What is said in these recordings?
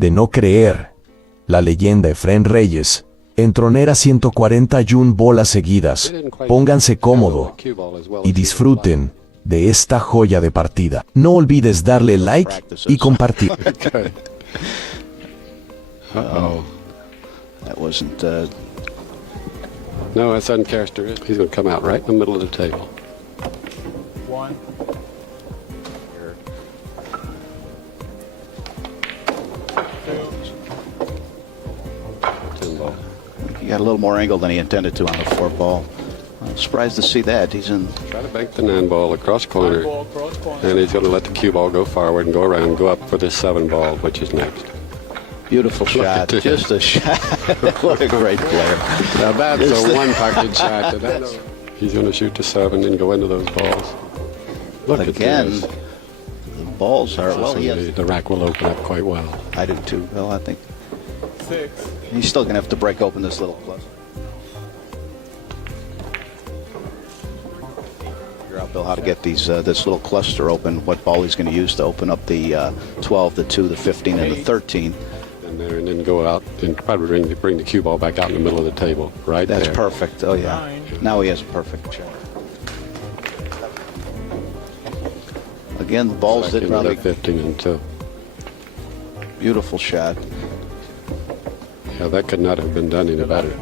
de no creer. La leyenda Efren Reyes entronera 141 bolas seguidas. Pónganse cómodo y disfruten de esta joya de partida. No olvides darle like y compartir. Uh-oh. That wasn't, No, that's uncharacteristic. He's going to come out right in the middle of the table. One. He got a little more angle than he intended to on the 4 ball. I'm surprised to see that. He's in. Try to bank the 9 ball across corner, and he's going to let the cue ball go forward and go around and go up for this 7 ball, which is next. Beautiful shot. Just a shot. What a great player. Now that's a one-pocket shot. He's going to shoot the 7 and go into those balls. Look again. At this. The balls are well. The rack will open up quite well. I do too. Well, I think 6. he's still going to have to break open this little cluster. Figure out, Bill, how to get these this little cluster open. What ball he's going to use to open up the 12, the 2, the 15, and the 13. And then go out and probably bring the cue ball back out in the middle of the table. Right That's there. perfect. Oh, yeah. 9. Now he has a perfect shot. Again, the balls did probably 15 and 2. Beautiful shot. Yeah, that could not have been done any better.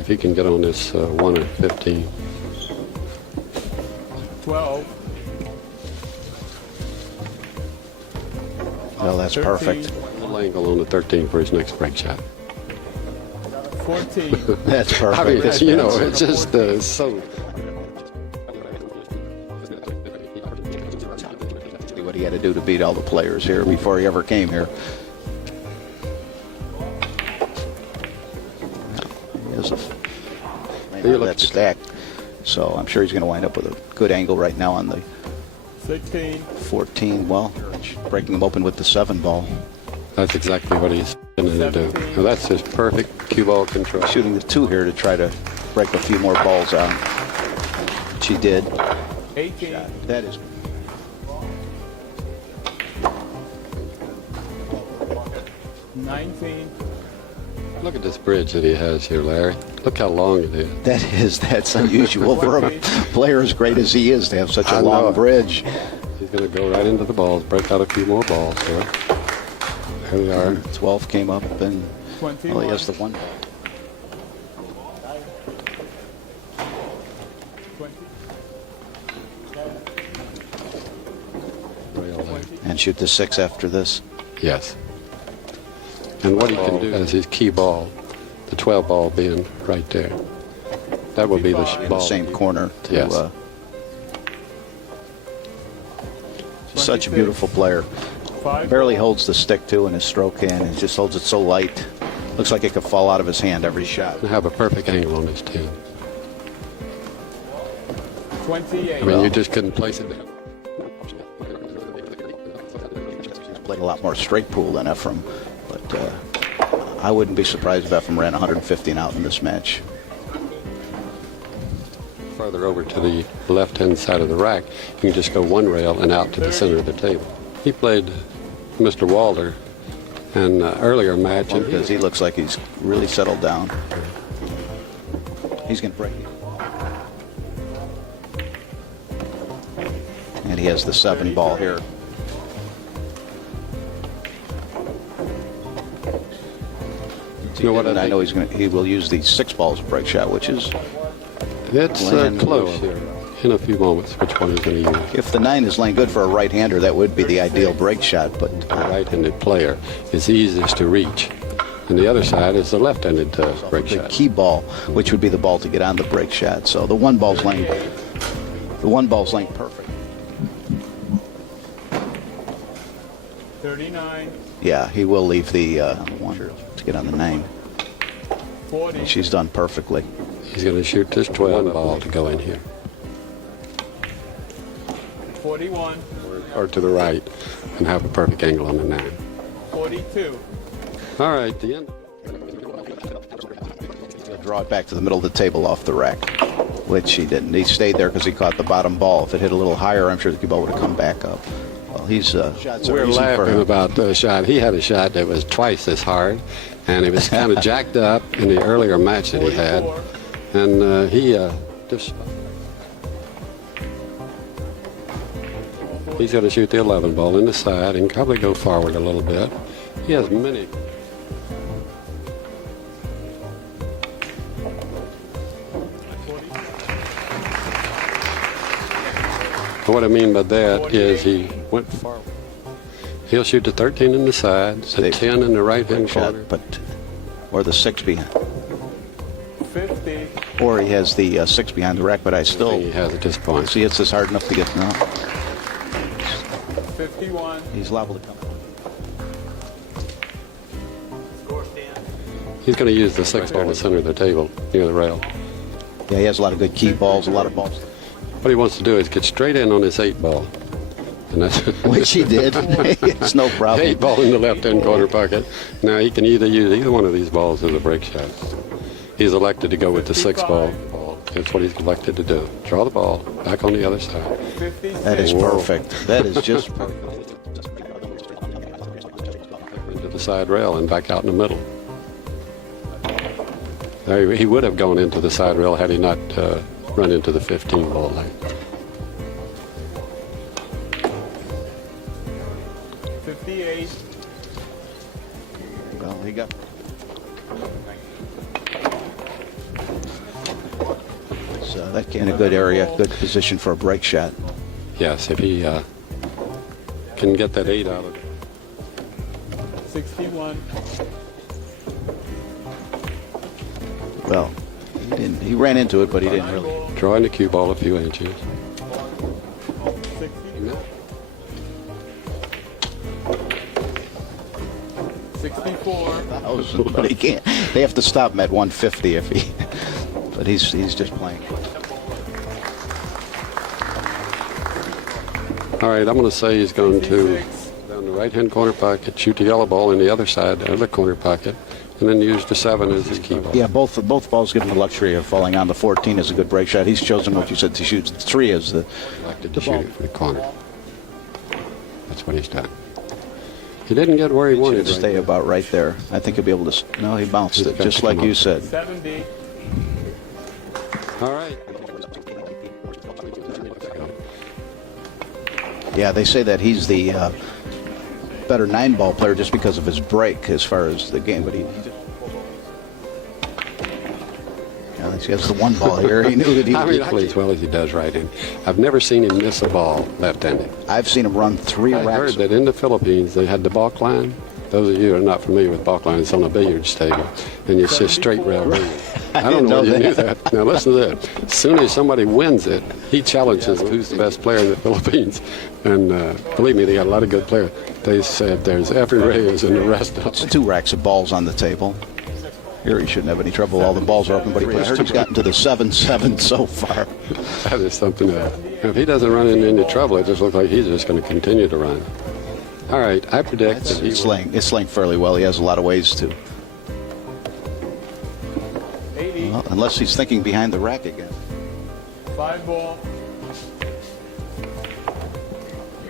If he can get on this 1 or 15. 12. Well, that's 13. perfect. Little angle on the 13 for his next break shot. 14. That's perfect. I mean, This you man's- know, it's just so. What he had to do to beat all the players here before he ever came here. He has that stack, so I'm sure he's going to wind up with a good angle right now on the 16. 14. Well, breaking him open with the 7 ball. That's exactly what he's going to do. Now that's just perfect cue ball control. Shooting the 2 here to try to break a few more balls out. Which he did. 18. That is. Look at this bridge that he has here, Larry. Look how long it is. That's unusual for a player as great as he is to have such a long bridge. He's going to go right into the balls, break out a few more balls here. Here we are. 12 came up, and 21. well, he has the 1 ball. 20. And shoot the 6 after this. Yes. And what he can do as his key ball, the 12 ball being right there. That will be the In the ball. same corner. To, Yes. Such a beautiful player. Barely holds the stick too in his stroke hand. He just holds it so light. Looks like it could fall out of his hand every shot. And have a perfect angle on his 10. 28. I mean, you just couldn't place it there. He's played a lot more straight pool than Efren, but I wouldn't be surprised if Efren ran 115 out in this match. Further over to the left-hand side of the rack, you can just go 1 rail and out to the center of the table. He played Mr. Walder in an earlier match. And Because he looks like he's really settled down. He's going to break it. And he has the 7 ball here. You know what And I think? know he will use the 6 balls break shot, which is It's Land close loose. here. In a few moments, which one he's going to use. if the 9 is laying good for a right-hander, that would be the ideal break shot. But A right-handed player is easiest to reach. And the other side is the left-handed break the shot. key ball, which would be the ball to get on the break shot. So the 1 ball's laying perfect. 39. Yeah, he will leave the 1 to get on the 9. 40. She's done perfectly. He's going to shoot this 12 ball to go in here. 41. Or to the right and have a perfect angle on the 9. 42. All right, the end. Draw it back to the middle of the table off the rack, which he didn't. He stayed there because he caught the bottom ball. If it hit a little higher, I'm sure the cue ball would have come back up. Well, he's shots are We're easy for laughing him. about the shot. He had a shot that was twice as hard, and it was kind of jacked up in the earlier match that he had. And he just... He's going to shoot the 11 ball in the side and probably go forward a little bit. He has many... What I mean by that is he went forward. He'll shoot the 13 in the side, the 10 in the right-hand shot, corner. but or the 6 behind, 50. or he has the 6 behind the rack. But I still He has at this point. see it's hard enough to get. No, 51. he's liable to come. He's going to use the 6 ball to center the table near the rail. Yeah, he has a lot of good key balls, a lot of balls, What he wants to do is get straight in on this 8 ball. And that's which he did. It's no problem. 8 ball in the left-hand corner pocket. Now he can either use either one of these balls as a break shot. He's elected to go with the 6 ball. That's what he's elected to do. Draw the ball back on the other side. 56. That is perfect. That is just perfect. Into the side rail and back out in the middle. There, he would have gone into the side rail had he not run into the 15 ball lane. 58. Well, he got. So that came in a good area, good position for a break shot. Yes, if he can get that 8 out of it. 61. Well, he didn't. He ran into it, but he didn't really. Drawing the cue ball a few inches. 60. 64. But he can't. They have to stop him at 150 if he. But he's just playing. All right, I'm going to say he's going to 56. down the right-hand corner pocket, shoot the yellow ball in the other side, the other corner pocket, and then use the 7 as his key ball. Yeah, both balls give him the luxury of falling on. The 14 is a good break shot. He's chosen what you said to shoot. 3 as the. Elected to shoot it for the corner. That's what he's done. He didn't get where he wanted. Should stay about right there. I think he'll be able to. No, he bounced He's it got just to like come you up. said. 70. All right. Yeah, they say that he's the better 9-ball player just because of his break as far as the game. But he has the 1 ball here. He knew that he. I mean, play as well as he does right-hand. I've never seen him miss a ball left-handed. I've seen him run 3 I racks. heard that in the Philippines they had the balk line. Those of you who are not familiar with balk line, it's on a billiards table, and it's just straight rail billiards. I don't know didn't if you know knew that. Now listen to this. As soon as somebody wins it, he challenges who's the best player in the Philippines. And believe me, they got a lot of good players. They said there's Efren Reyes and the rest of It's them. 2 racks of balls on the table. Here he shouldn't have any trouble. All the balls are open, but I heard he's gotten to the 7-7 so far. That is something else. If he doesn't run into any trouble, it just looks like he's just going to continue to run. All right, I predict that he It's will. slaying fairly well. He has a lot of ways to. 80. Well, unless he's thinking behind the rack again. 5 ball.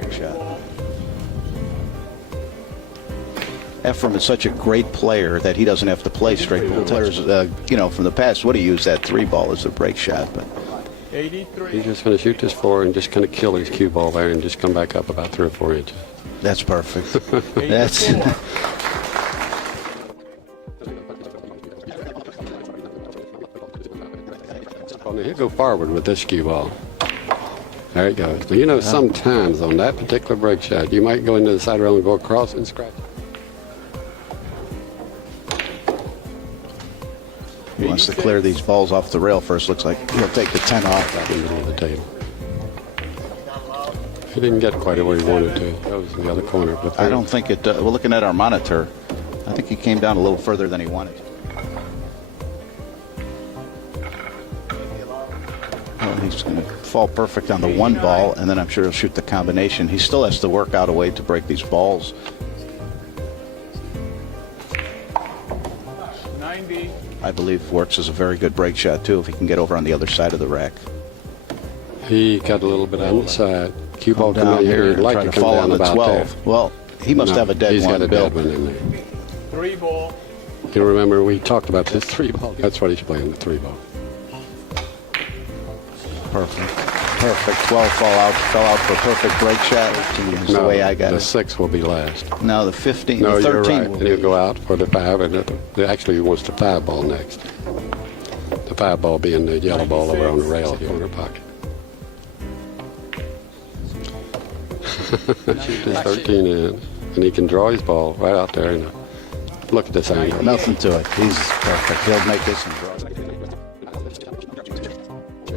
Good shot. Efren is such a great player that he doesn't have to play straight ball. Players, from the past would have used that 3 ball as a break shot, but 83. He's just going to shoot this 4 and just kind of kill his cue ball there and just come back up about 3 or 4 inches. that's perfect. That's 84. He'll go forward with this cue ball. There he goes. But you know, sometimes on that particular break shot, you might go into the side rail and go across and scratch. he wants to clear these balls off the rail first. Looks like he'll take the 10 off. Right in the middle of the table. He didn't get quite where he wanted to. That was in the other corner. But I don't think it. We're looking at our monitor. I think he came down a little further than he wanted. Well, he's going to fall perfect on the 1 ball, and then I'm sure he'll shoot the combination. He still has to work out a way to break these balls. 90. I believe works as a very good break shot too if he can get over on the other side of the rack. he got a little bit on the side, cue ball down coming here. here He'd like trying to to come fall down on the about 12. there. Well, he must No, have a dead he's one, got a Bill. dead one in there. 3 ball. You remember we talked about this 3 ball. That's what he's playing, the 3 ball. Perfect. Perfect. 12 fell out for a perfect break shot. Is the way I got the it. 6 will be last. No, the 15, No, the 13 you're right. will And he'll be. go out for the 5, and actually he wants the 5 ball next. The 5 ball being the yellow ball over on the rail corner pocket. Shoot this 13 in, and he can draw his ball right out there. And look at this angle. Nothing to it. He's perfect. He'll make this and draw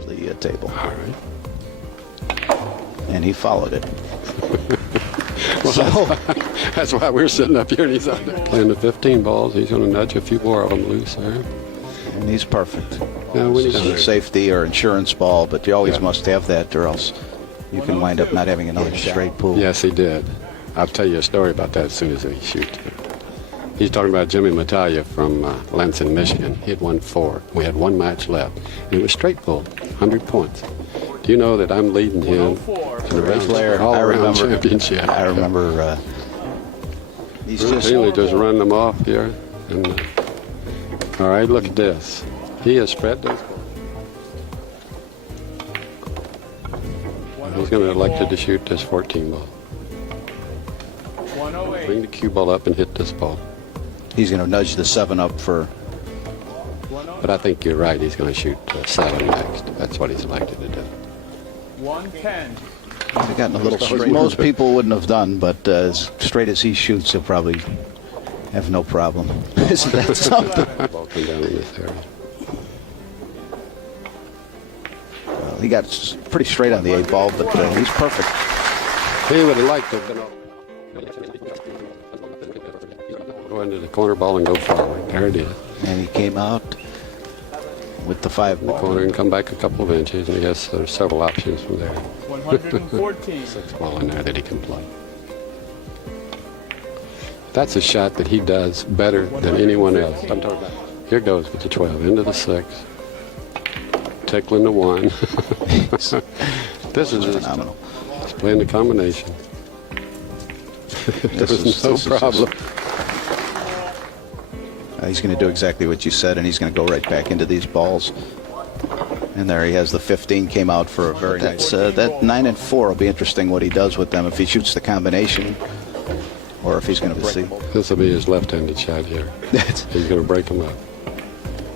the table. All right. And he followed it. Well, So, that's why we're sitting up here and he's out there playing the 15 balls. He's going to nudge a few more of them loose there. and he's perfect. Now, we need This is a to safety or insurance ball, but you always Yeah. must have that, or else you can wind up not having another straight pool. Yes, he did. I'll tell you a story about that as soon as we shoot. He's talking about Jimmy Matalia from Lansing, Michigan. He had won 4. We had 1 match left. And it was straight pull, 100 points. Do you know that I'm leading him in the Great player. I all-around remember. championship? I remember. He's just Routinely just run them off here. And, all right, look at this. He has spread those. He's going to elected to shoot this 14 ball. 108. Bring the cue ball up and hit this ball. he's going to nudge the 7 up for. But I think you're right. He's going to shoot 7 next. That's what he's elected to do. 110. He's gotten a little straight. Most people wouldn't have done, but as straight as he shoots, he'll probably have no problem. Isn't that something? Ball come down in this area. Well, he got pretty straight on the 8 ball, but he's perfect. He would have liked to have been go into the corner ball and go forward. There it is. And he came out with the 5 ball. Corner and come back a couple of inches. And I guess there's several options from there. 114. 6 ball in there that he can play. That's a shot that he does better than anyone else. I'm talking about. Here goes with the 12 into the 6. Tickling the 1. This is just Phenomenal. He's playing the combination. There's no problem. He's going to do exactly what you said, and he's going to go right back into these balls. And there he has the 15, came out for a very nice. That 9 and 4 will be interesting what he does with them, if he shoots the combination or if he's going to break. This will be his left-handed shot here. He's going to break them up.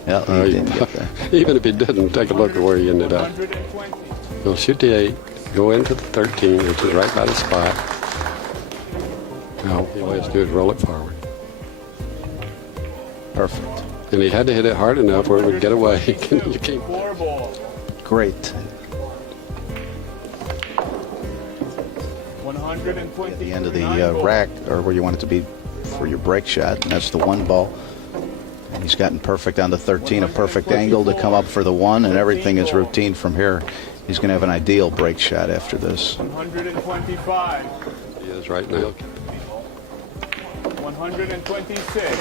Yeah, he didn't get there. Even if he didn't, take a look at where he ended up. 120. He'll shoot the 8, go into the 13, which is right by the spot. Now, all he has to do is roll it forward. Perfect. And he had to hit it hard enough where it would get away. You can't. 4 ball. Great. 120. At the end of the rack, or where you want it to be for your break shot, and that's the 1 ball. And he's gotten perfect on the 13, a perfect angle to come up for the 1, and everything is routine from here. He's going to have an ideal break shot after this. 125. He is right now. 126.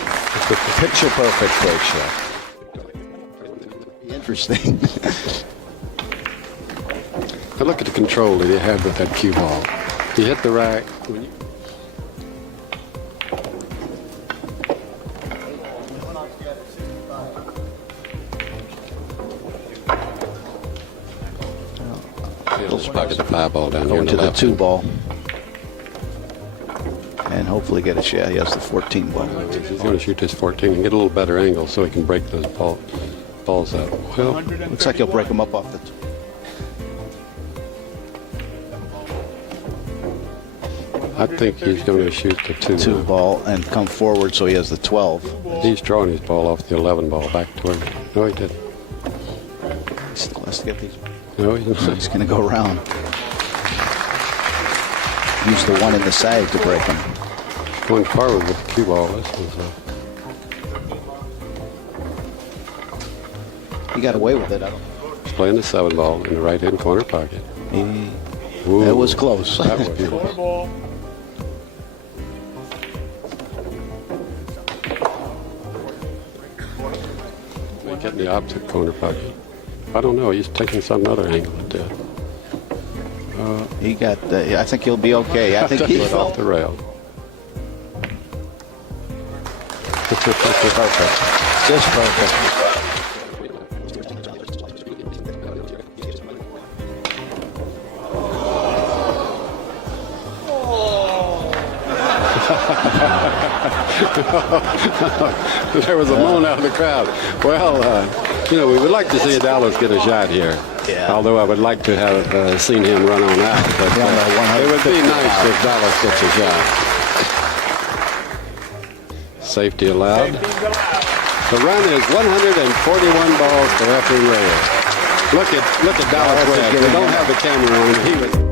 Picture perfect break shot. Interesting. Now look at the control that he had with that cue ball. He hit the rack. He'll just pocket the 5 ball down here. Going in to the left 2 hand. ball. And hopefully get a shot. He has the 14 ball. He's going to shoot this 14 and get a little better angle so he can break those balls up. Well, Looks like he'll break them up off the. I think he's going to shoot the 2. 2 now. ball and come forward, so he has the 12. He's drawing his ball off the 11 ball back toward. No, he didn't. He still has to get these. No, he's not. He's going to go around. Use the 1 in the side to break him. Going forward with the cue ball. This was He got away with it. he's playing the 7 ball in the right hand corner pocket. Ooh, That was close. That was beautiful. 4 ball. They get in the opposite corner pocket. I don't know. He's taking some other angle at that. He got. I think he'll be okay. I think he Went off the rail. perfect. Just perfect. There was a moan out of the crowd. Well, we would like to see Dallas get a shot here. Yeah. Although I would like to have seen him run on out. But it would be nice if Dallas gets a shot. Safety allowed. Safety's allowed. The run is 141 balls for Efren Reyes. Look at Dallas Webb. We don't have the camera on. He was.